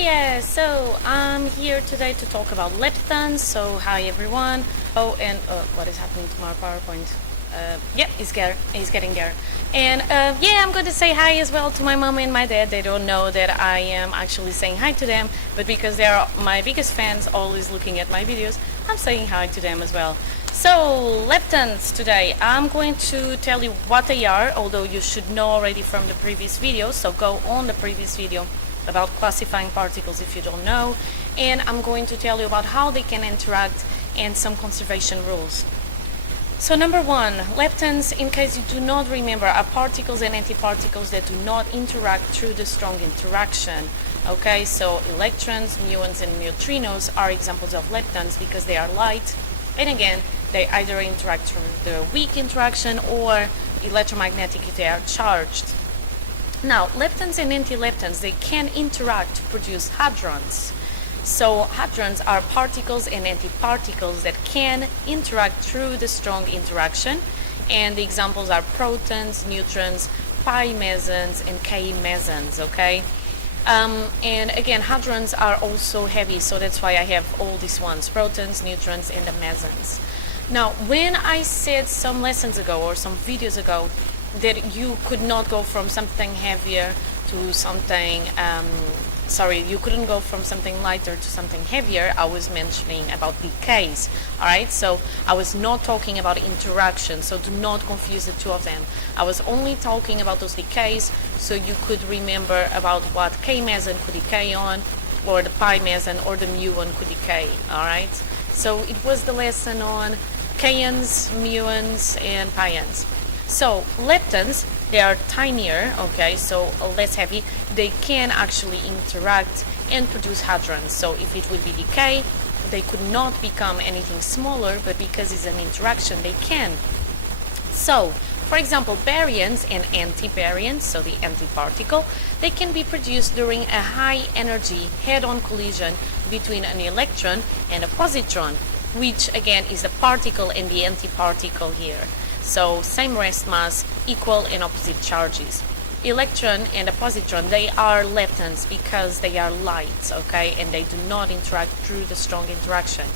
So I'm here today to talk about leptons. So hi everyone. Oh, and what is happening to my PowerPoint? Yeah, it's getting there. And yeah, I'm going to say hi as well to my mom and my dad. They don't know that I am actually saying hi to them, but because they are my biggest fans, always looking at my videos, I'm saying hi to them as well. So leptons today, I'm going to tell you what they are, although you should know already from the previous video. So go on the previous video about classifying particles if you don't know, and I'm going to tell you about how they can interact and some conservation rules. So number one, leptons, in case you do not remember, are particles and antiparticles that do not interact through the strong interaction. Okay, so electrons, muons, and neutrinos are examples of leptons because they are light, and again, they either interact through the weak interaction or electromagnetic if they are charged. Now, leptons and antileptons, they can interact to produce hadrons. So hadrons are particles and antiparticles that can interact through the strong interaction, and the examples are protons, neutrons, pi mesons, and k mesons. Okay, and again, hadrons are also heavy, so that's why I have all these ones: protons, neutrons, and the mesons. Now, when I said some lessons ago or some videos ago that you could not go from something heavier to something you couldn't go from something lighter to something heavier, I was mentioning about decays. Alright, so I was not talking about interaction, so do not confuse the two of them. I was only talking about those decays, so you could remember about what k meson could decay on, or the pi meson or the muon could decay. Alright, so it was the lesson on k's, muons, and pions. So leptons, they are tinier, okay, so less heavy. They can actually interact and produce hadrons. So if it would be decay, they could not become anything smaller, but because it's an interaction, they can. So, for example, baryons and antibaryons, so the antiparticle, they can be produced during a high energy head-on collision between an electron and a positron, which again is the particle and the antiparticle here. So same rest mass, equal and opposite charges. Electron and a positron, they are leptons because they are light, okay, and they do not interact through the strong interaction.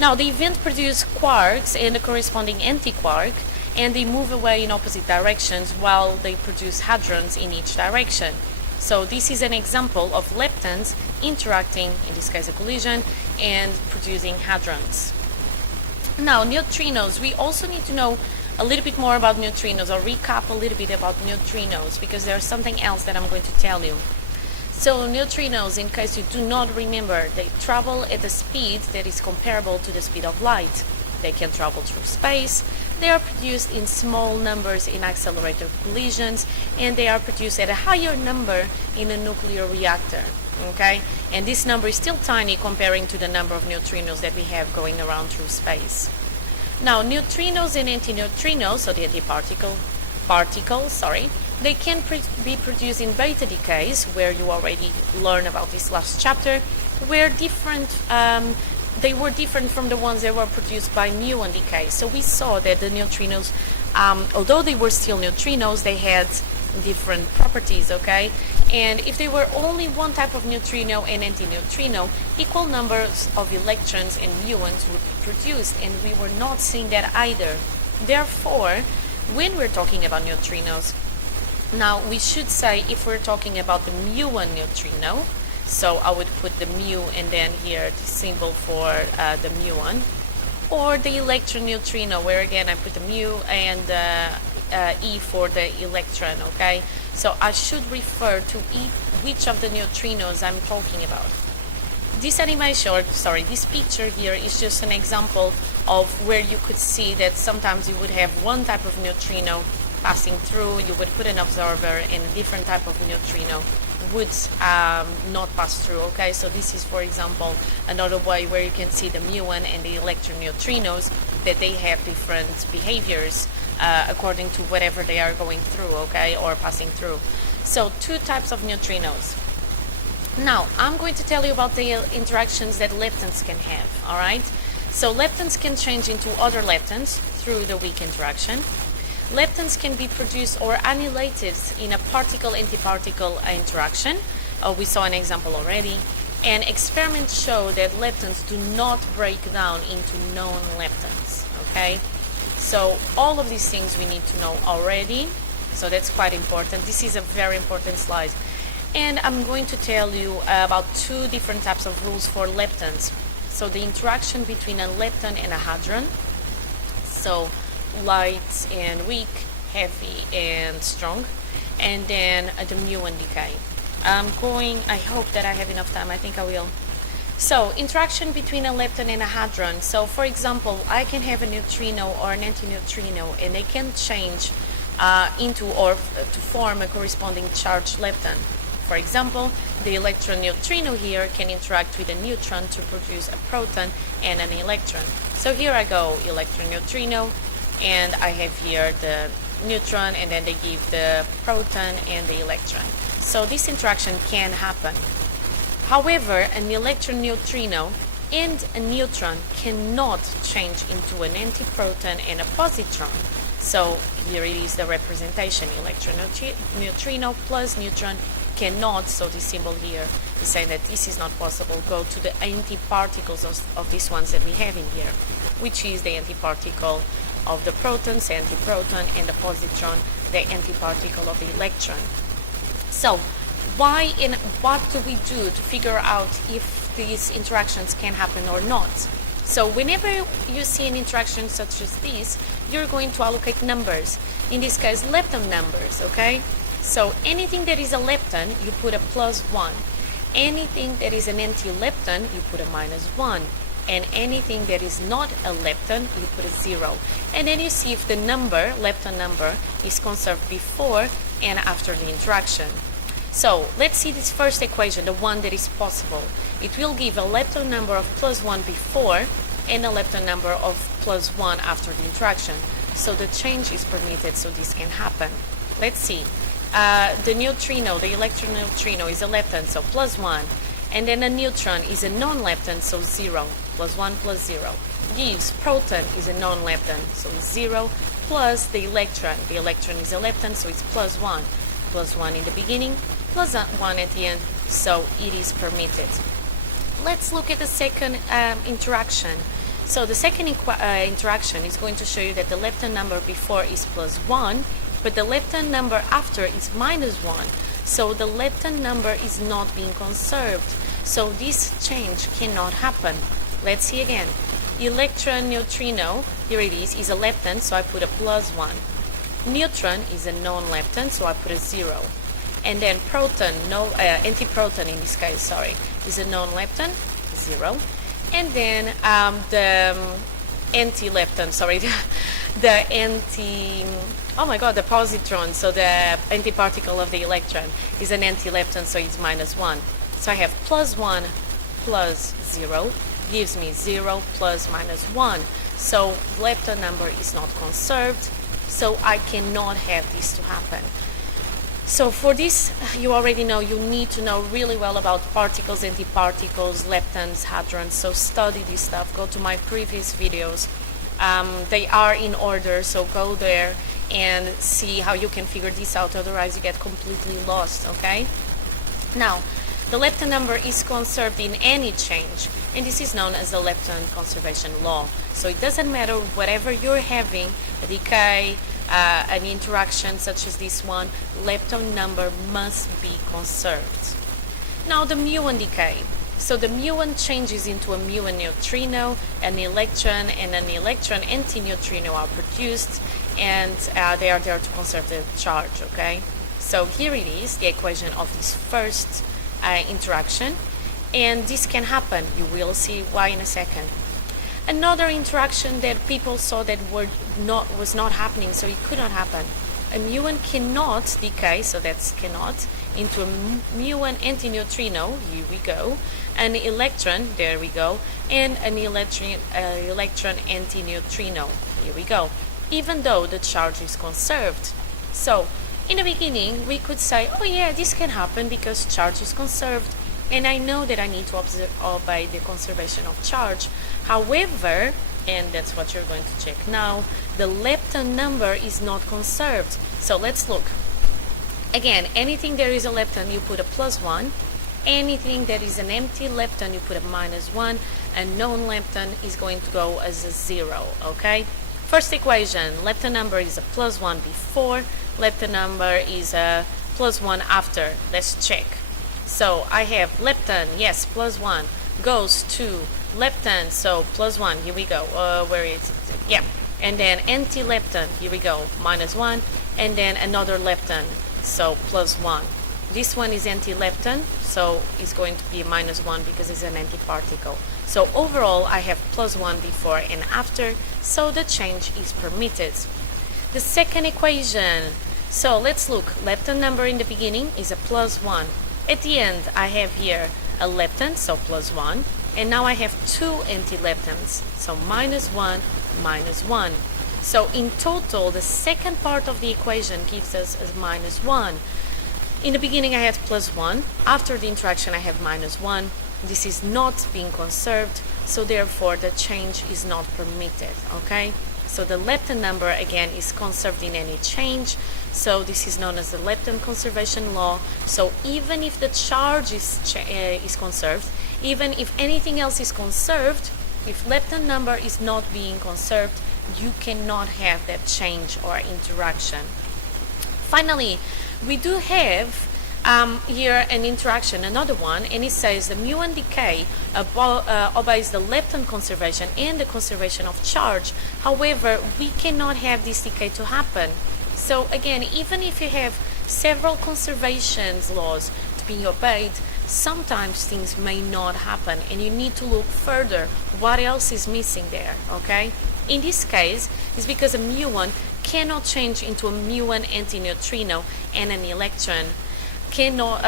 Now the event produces quarks and the corresponding antiquark, and they move away in opposite directions while they produce hadrons in each direction. So this is an example of leptons interacting, in this case a collision, and producing hadrons. Now neutrinos, we also need to know a little bit more about neutrinos, or recap a little bit about neutrinos, because there's something else that I'm going to tell you. So neutrinos, in case you do not remember, they travel at a speed that is comparable to the speed of light. They can travel through space, they are produced in small numbers in accelerator collisions, and they are produced at a higher number in a nuclear reactor. Okay, and this number is still tiny comparing to the number of neutrinos that we have going around through space. Now, neutrinos and antineutrinos, so the particles, they can be produced in beta decays, where you already learned about this last chapter, where they were different from the ones that were produced by muon decay. So we saw that the neutrinos, although they were still neutrinos, they had different properties, okay? And if they were only one type of neutrino and antineutrino, equal numbers of electrons and muons would be produced, and we were not seeing that either. Therefore, when we're talking about neutrinos, now we should say if we're talking about the muon neutrino, so I would put the mu and then here the symbol for the muon, or the electron neutrino, where again I put the mu and E for the electron, okay? So I should refer to which of the neutrinos I'm talking about. This animation, or sorry, this picture here is just an example of where you could see that sometimes you would have one type of neutrino passing through, you would put an observer, and a different type of neutrino would not pass through, okay? So this is, for example, another way where you can see the muon and the electron neutrinos, that they have different behaviors according to whatever they are going through, okay, or passing through. So two types of neutrinos. Now I'm going to tell you about the interactions that leptons can have. All right, so leptons can change into other leptons through the weak interaction. Leptons can be produced or annihilated in a particle-antiparticle interaction, We saw an example already. And experiments show that leptons do not break down into non-leptons, okay? So all of these things we need to know already, so that's quite important. This is a very important slide. And I'm going to tell you about two different types of rules for leptons. So the interaction between a lepton and a hadron, so light and weak, heavy and strong, and then the muon decay. I hope that I have enough time, I think I will. So, interaction between a lepton and a hadron. So, for example, I can have a neutrino or an antineutrino, and they can change into or to form a corresponding charged lepton. For example, the electron neutrino here can interact with a neutron to produce a proton and an electron. So here I go, electron neutrino, and I have here the neutron, and then they give the proton and the electron. So this interaction can happen. However, an electron neutrino and a neutron cannot change into an antiproton and a positron. So here it is, the representation. Electron neutrino plus neutron cannot, so the symbol here is saying that this is not possible. Go to the antiparticles of these ones that we have in here, which is the antiparticle of the protons, antiproton, and the positron, the antiparticle of the electron. So why and what do we do to figure out if these interactions can happen or not? So whenever you see an interaction such as this, you're going to allocate numbers. In this case, lepton numbers, okay? So anything that is a lepton, you put a +1. Anything that is an antilepton, you put a -1. And anything that is not a lepton, you put a 0. And then you see if the number, lepton number, is conserved before and after the interaction. So let's see this first equation, the one that is possible. It will give a lepton number of +1 before and a lepton number of +1 after the interaction. So the change is permitted, so this can happen. Let's see. The neutrino, the electron neutrino, is a lepton, so +1. And then a neutron is a non-lepton, so 0. +1 + 0 gives proton is a non-lepton, so it's 0, plus the electron. The electron is a lepton, so it's +1. +1 in the beginning, +1 at the end, so it is permitted. Let's look at the second interaction. So the second interaction is going to show you that the lepton number before is +1, but the lepton number after is -1. So the lepton number is not being conserved. So this change cannot happen. Let's see again. Electron neutrino, here it is a lepton, so I put a +1. Neutron is a non-lepton, so I put a 0. And then proton, antiproton in this case, sorry, is a non-lepton, 0. And then the antilepton, sorry, the positron, so the antiparticle of the electron is an antilepton, so it's -1. So I have +1 plus 0 gives me 0 plus -1. So lepton number is not conserved, so I cannot have this to happen. So for this, you already know, you need to know really well about particles, antiparticles, leptons, hadrons. So study this stuff. Go to my previous videos. They are in order, so go there and see how you can figure this out. Otherwise, you get completely lost, okay? Now, the lepton number is conserved in any change, and this is known as the lepton conservation law. So it doesn't matter whatever you're having, a decay, an interaction such as this one, lepton number must be conserved. Now the muon decay. So the muon changes into a muon neutrino, an electron and an electron antineutrino are produced, and they are there to conserve the charge, okay? So here it is, the equation of this first interaction, and this can happen. You will see why in a second. Another interaction that people saw that was not happening, so it could not happen. A muon cannot decay, so that's cannot, into a muon antineutrino, here we go, an electron, there we go, and an electron antineutrino, here we go, even though the charge is conserved. So in the beginning we could say, oh yeah, this can happen because charge is conserved, and I know that I need to obey the conservation of charge. However, and that's what you're going to check now, the lepton number is not conserved. So let's look. Again, anything there is a lepton, you put a +1. anything that is an empty lepton, you put a -1, and known lepton is going to go as a 0, okay? First equation, lepton number is a +1 before, lepton number is a +1 after. Let's check. So I have lepton, yes, +1, goes to lepton, so +1, here we go, where is it? Yeah, and then antilepton, here we go, -1, and then another lepton, so +1. This one is antilepton, so it's going to be a -1 because it's an antiparticle. So overall, I have +1 before and after, so the change is permitted. The second equation, so let's look. Lepton number in the beginning is a +1. At the end, I have here a lepton, so +1, and now I have two antileptons, so -1, -1. So in total, the second part of the equation gives us a -1. In the beginning, I had +1. After the interaction, I have -1. This is not being conserved, so therefore the change is not permitted, okay? So the lepton number again is conserved in any change, so this is known as the lepton conservation law. So even if the charge is conserved, even if anything else is conserved, if lepton number is not being conserved, you cannot have that change or interaction. Finally, we do have here an interaction, another one, and it says the muon decay obeys the lepton conservation and the conservation of charge. However, we cannot have this decay to happen. So again, even if you have several conservation laws to be obeyed, sometimes things may not happen, and you need to look further. What else is missing there, okay? In this case, it's because a muon cannot change into a muon antineutrino, and an electron cannot,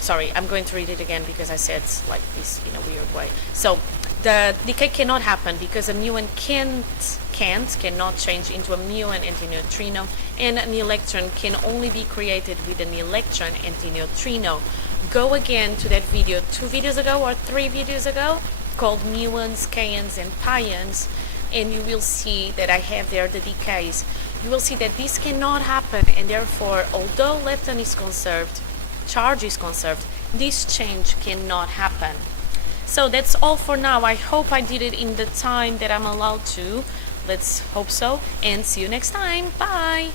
sorry, I'm going to read it again because I said like this in a weird way. So the decay cannot happen because a muon cannot change into a muon antineutrino, and an electron can only be created with an electron antineutrino. Go again to that video 2 videos ago or 3 videos ago called muons, kaons, and pions, and you will see that I have there the decays. You will see that this cannot happen, and therefore, although lepton is conserved, charge is conserved, this change cannot happen. So that's all for now. I hope I did it in the time that I'm allowed to. Let's hope so, and see you next time. Bye!